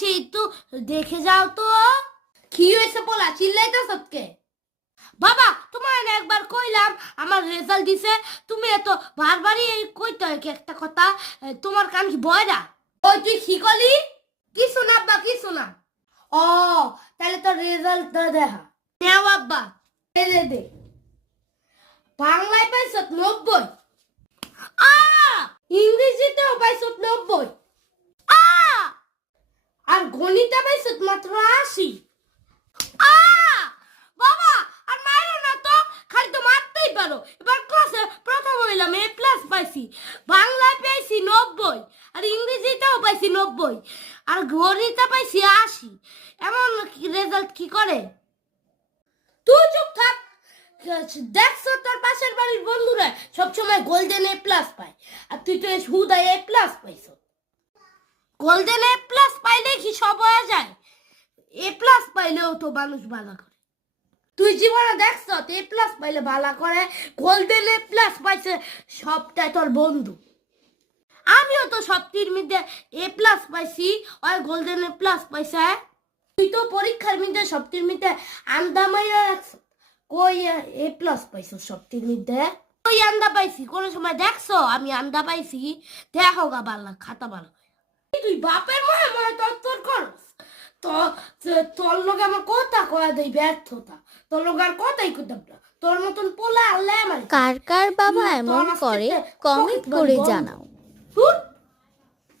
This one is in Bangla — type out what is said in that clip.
পাইছি একটু দেখে যাও তো। কি হয়েছে বলা, চিল্লাইতেছ কে? বাবা তোমার একবার কইলাম আমার রেজাল্ট দিছে, তুমি এত বারবারই এই কইতে হয় কি একটা কথা? তোমার কান কি বয়রা? ওই তুই কি কলি? কিছু না আব্বা, কিছু না। ও তাহলে তো রেজাল্টটা দেখা। নেও আব্বা, দে দে। বাংলায় পাইছ 90, ইংরেজিতেও পাইছ 90, আর গণিতে পাইছ মাত্র 80। বাবা আর মারো না তো, খালি তো মারতেই পারো। এবার ক্লাসে প্রথম হইলাম, এ প্লাস পাইছি। বাংলায় পাইছি 90, আর ইংরেজিতেও পাইছি 90, আর গণিতে পাইছি 80। এমন রেজাল্ট কি করে? তুই চুপ থাক। দেখছো তোর পাশের বাড়ির বন্ধুরা সবসময় গোল্ডেন এ প্লাস পায়, আর তুই তো হুদায় এ প্লাস পাইছ। গোল্ডেন এ প্লাস পাইলে কি সব হয়ে যায়? এ প্লাস পাইলেও তো মানুষ ভালো করে। তুই জীবনে দেখছ এ প্লাস পাইলে ভালো করে? গোল্ডেন এ প্লাস পাইছে সবটাই তোর বন্ধু। আমিও তো সবটির মধ্যে এ প্লাস পাইছি, আর গোল্ডেন এ প্লাস পাইছে। তুই তো পরীক্ষার মধ্যে সবটির মধ্যে আন্দা মাইরা রাখছ, কই এ প্লাস পাইছো সবটির মধ্যে? ওই আন্দা পাইছি কোন সময় দেখছো আমি আন্দা পাইছি? দেখো গা বালা খাতা বালা। তুই বাপের মনে মনে তত্তর করস তো? তোর লোক আমার কথা কয়া দেই ব্যর্থতা, তোর লোক আর কথাই করতাম না। তোর মতন পোলা আল্লাহ আমার। কার কার বাবা এমন করে কমেন্ট করে জানাও।